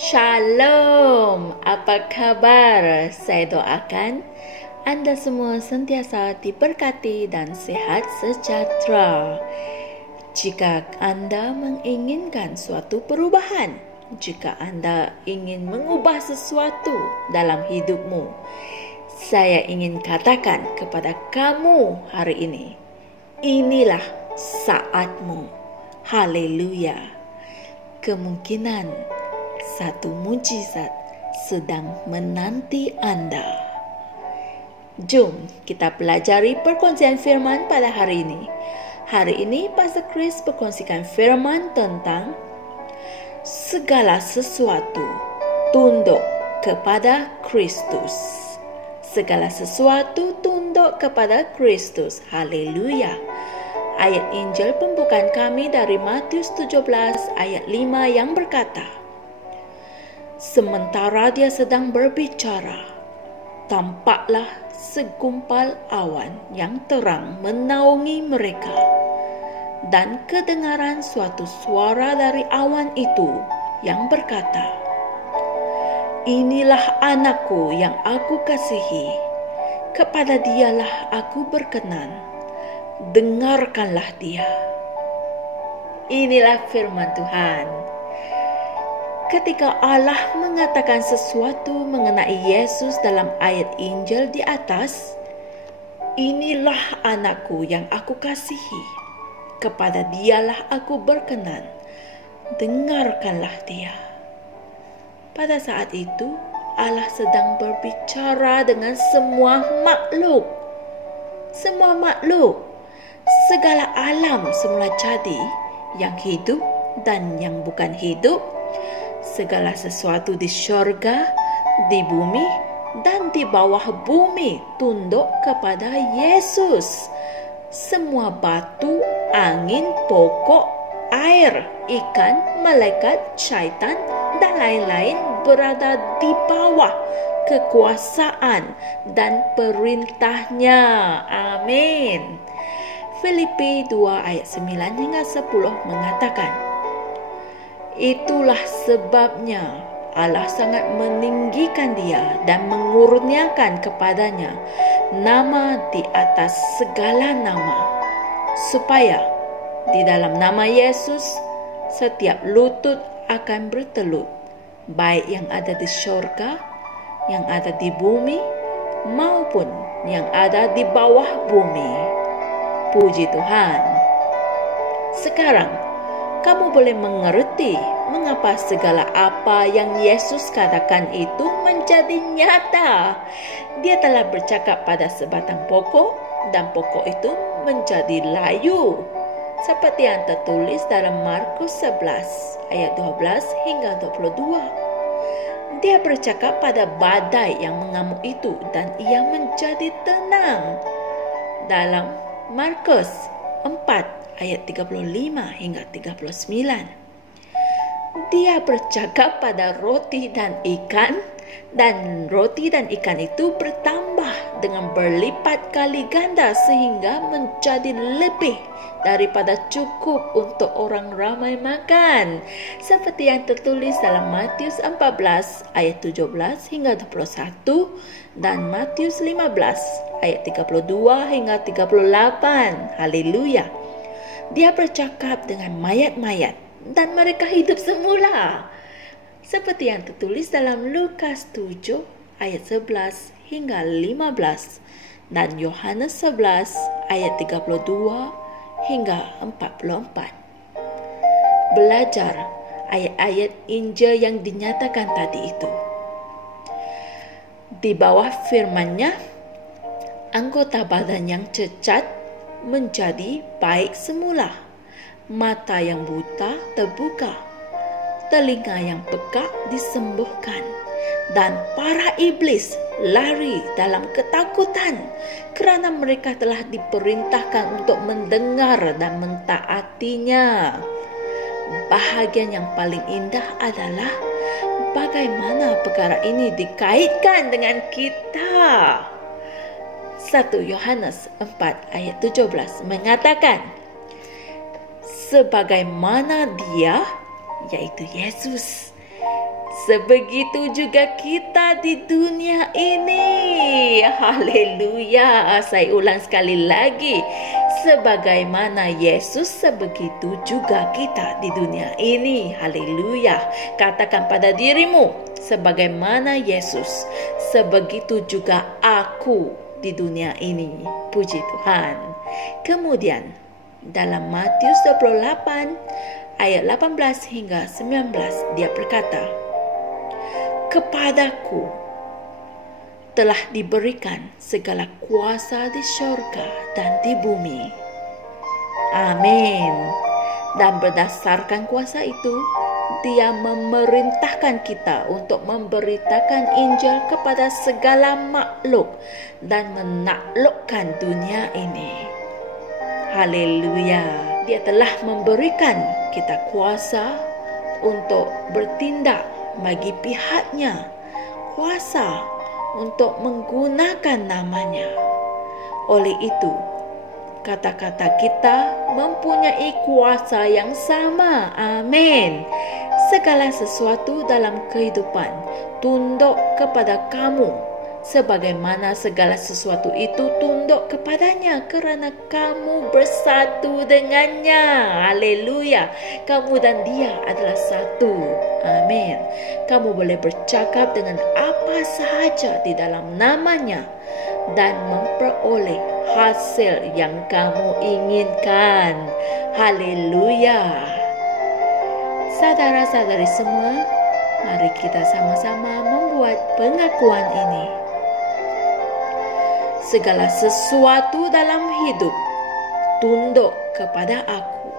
Shalom, apa kabar? Saya doakan Anda semua sentiasa diberkati dan sehat sejahtera. Jika Anda menginginkan suatu perubahan, jika Anda ingin mengubah sesuatu dalam hidupmu, saya ingin katakan kepada kamu hari ini, inilah saatmu. Haleluya. Kemungkinan satu mujizat sedang menanti Anda. Jom kita pelajari perkongsian firman pada hari ini. Hari ini Pastor Chris berkongsikan firman tentang segala sesuatu tunduk kepada Kristus. Segala sesuatu tunduk kepada Kristus. Haleluya. Ayat Injil pembukaan kami dari Matius 17 ayat 5 yang berkata, sementara dia sedang berbicara, tampaklah segumpal awan yang terang menaungi mereka, dan kedengaran suatu suara dari awan itu yang berkata, inilah anakku yang aku kasihi, kepada dialah aku berkenan, dengarkanlah dia. Inilah firman Tuhan. Ketika Allah mengatakan sesuatu mengenai Yesus dalam ayat Injil di atas, inilah anakku yang aku kasihi, kepada dialah aku berkenan, dengarkanlah dia. Pada saat itu, Allah sedang berbicara dengan semua makhluk. Semua makhluk, segala alam semula jadi, yang hidup dan yang bukan hidup, segala sesuatu di syurga, di bumi, dan di bawah bumi tunduk kepada Yesus. Semua batu, angin, pokok, air, ikan, malaikat, syaitan, dan lain-lain berada di bawah kekuasaan dan perintahnya. Amin. Filipi 2 ayat 9 hingga 10 mengatakan, itulah sebabnya Allah sangat meninggikan dia dan mengurniakan kepadanya nama di atas segala nama, supaya di dalam nama Yesus setiap lutut akan bertelut, baik yang ada di syurga, yang ada di bumi, maupun yang ada di bawah bumi. Puji Tuhan. Sekarang kamu boleh mengerti mengapa segala apa yang Yesus katakan itu menjadi nyata. Dia telah bercakap pada sebatang pokok, dan pokok itu menjadi layu, seperti yang tertulis dalam Markus 11 ayat 12 hingga 22. Dia bercakap pada badai yang mengamuk itu, dan ia menjadi tenang. Dalam Markus 4 ayat 35 hingga 39. Dia bercakap pada roti dan ikan, dan roti dan ikan itu bertambah dengan berlipat kali ganda sehingga menjadi lebih daripada cukup untuk orang ramai makan, seperti yang tertulis dalam Matius 14 ayat 17 hingga 21 dan Matius 15 ayat 32 hingga 38. Haleluya. Dia bercakap dengan mayat-mayat dan mereka hidup semula, seperti yang tertulis dalam Lukas 7 ayat 11 hingga 15 dan Yohanes 11 ayat 32 hingga 44. Belajar ayat-ayat Injil yang dinyatakan tadi itu. Di bawah firman-Nya, anggota badan yang cacat menjadi baik semula, mata yang buta terbuka, telinga yang pekak disembuhkan, dan para iblis lari dalam ketakutan kerana mereka telah diperintahkan untuk mendengar dan mentaatinya. Bahagian yang paling indah adalah bagaimana perkara ini dikaitkan dengan kita. 1 Yohanes 4 ayat 17 mengatakan, sebagaimana dia, yaitu Yesus, Sebegitu juga kita di dunia ini. Haleluya. Saya ulang sekali lagi. Sebagaimana Yesus, sebegitu juga kita di dunia ini. Haleluya. Katakan pada dirimu, sebagaimana Yesus, sebegitu juga aku di dunia ini. Puji Tuhan. Kemudian dalam Matius 28 ayat 18 hingga 19 dia berkata, "Kepadaku telah diberikan segala kuasa di surga dan di bumi." Amin. Dan berdasarkan kuasa itu, dia memerintahkan kita untuk memberitakan Injil kepada segala makhluk dan menaklukkan dunia ini. Haleluya. Dia telah memberikan kita kuasa untuk bertindak bagi pihaknya, kuasa untuk menggunakan namanya. Oleh itu, kata-kata kita mempunyai kuasa yang sama. Amin. Segala sesuatu dalam kehidupan tunduk kepada kamu, sebagaimana segala sesuatu itu tunduk kepadanya kerana kamu bersatu dengannya. Haleluya. Kamu dan dia adalah satu. Amin. Kamu boleh bercakap dengan apa sahaja di dalam namanya dan memperoleh hasil yang kamu inginkan. Haleluya. Saudara-saudari semua, mari kita sama-sama membuat pengakuan ini. Segala sesuatu dalam hidup tunduk kepada aku,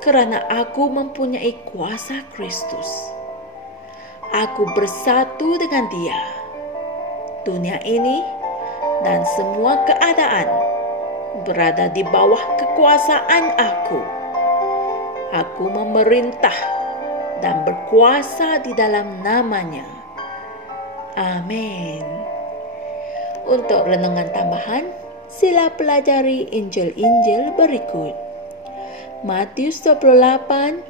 kerana aku mempunyai kuasa Kristus. Aku bersatu dengan Dia. Dunia ini dan semua keadaan berada di bawah kekuasaan aku. Aku memerintah dan berkuasa di dalam namanya. Amin. Untuk renungan tambahan, sila pelajari Injil-Injil berikut. Matius 28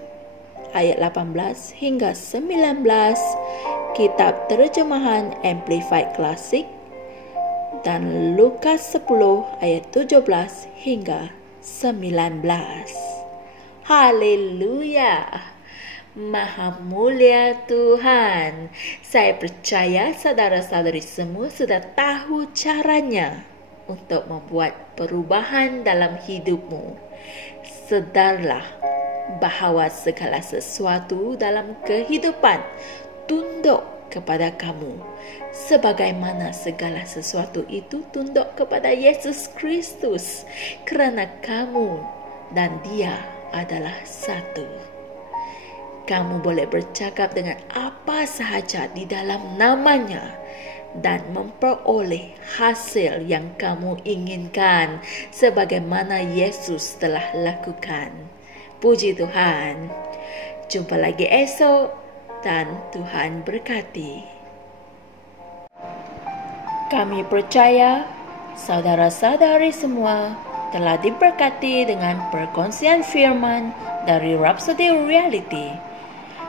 ayat 18 hingga 19, kitab terjemahan Amplified Classic, dan Lukas 10 ayat 17 hingga 19. Haleluya. Maha mulia Tuhan. Saya percaya saudara-saudari semua sudah tahu caranya untuk membuat perubahan dalam hidupmu. Sedarlah bahawa segala sesuatu dalam kehidupan tunduk kepada kamu, sebagaimana segala sesuatu itu tunduk kepada Yesus Kristus, kerana kamu dan Dia adalah satu. Kamu boleh bercakap dengan apa sahaja di dalam namanya dan memperoleh hasil yang kamu inginkan, sebagaimana Yesus telah lakukan. Puji Tuhan. Jumpa lagi esok dan Tuhan berkati. Kami percaya saudara-saudari semua telah diberkati dengan perkongsian firman dari Rhapsody Reality.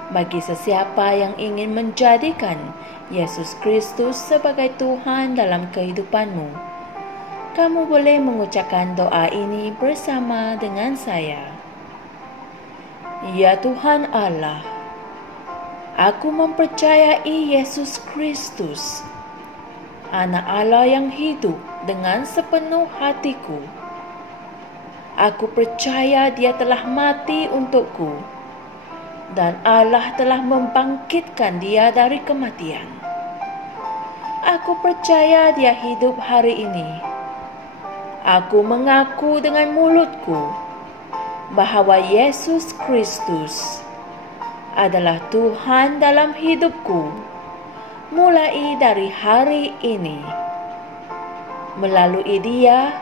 Bagi sesiapa yang ingin menjadikan Yesus Kristus sebagai Tuhan dalam kehidupanmu, kamu boleh mengucapkan doa ini bersama dengan saya. Ya Tuhan Allah, aku mempercayai Yesus Kristus, Anak Allah yang hidup dengan sepenuh hatiku. Aku percaya Dia telah mati untukku dan Allah telah membangkitkan Dia dari kematian. Aku percaya Dia hidup hari ini. Aku mengaku dengan mulutku bahawa Yesus Kristus adalah Tuhan dalam hidupku mulai dari hari ini. Melalui Dia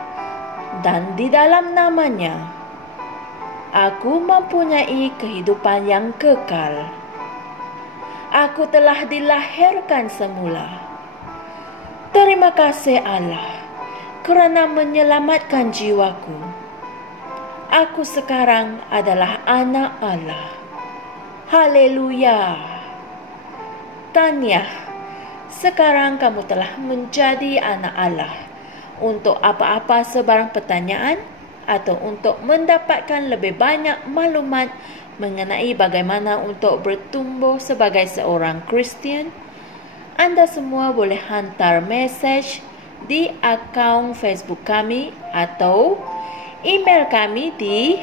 dan di dalam namanya, aku mempunyai kehidupan yang kekal. Aku telah dilahirkan semula. Terima kasih Allah kerana menyelamatkan jiwaku. Aku sekarang adalah anak Allah. Haleluya. tahniah. Sekarang kamu telah menjadi anak Allah. Untuk apa-apa sebarang pertanyaan atau untuk mendapatkan lebih banyak maklumat mengenai bagaimana untuk bertumbuh sebagai seorang Kristian, anda semua boleh hantar mesej di akaun Facebook kami atau email kami di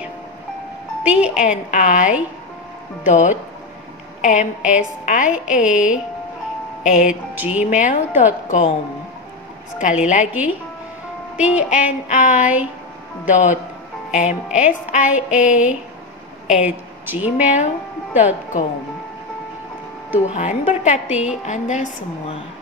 tni.msia@gmail.com. Sekali lagi, tni.msia@gmail.com. Tuhan berkati Anda semua.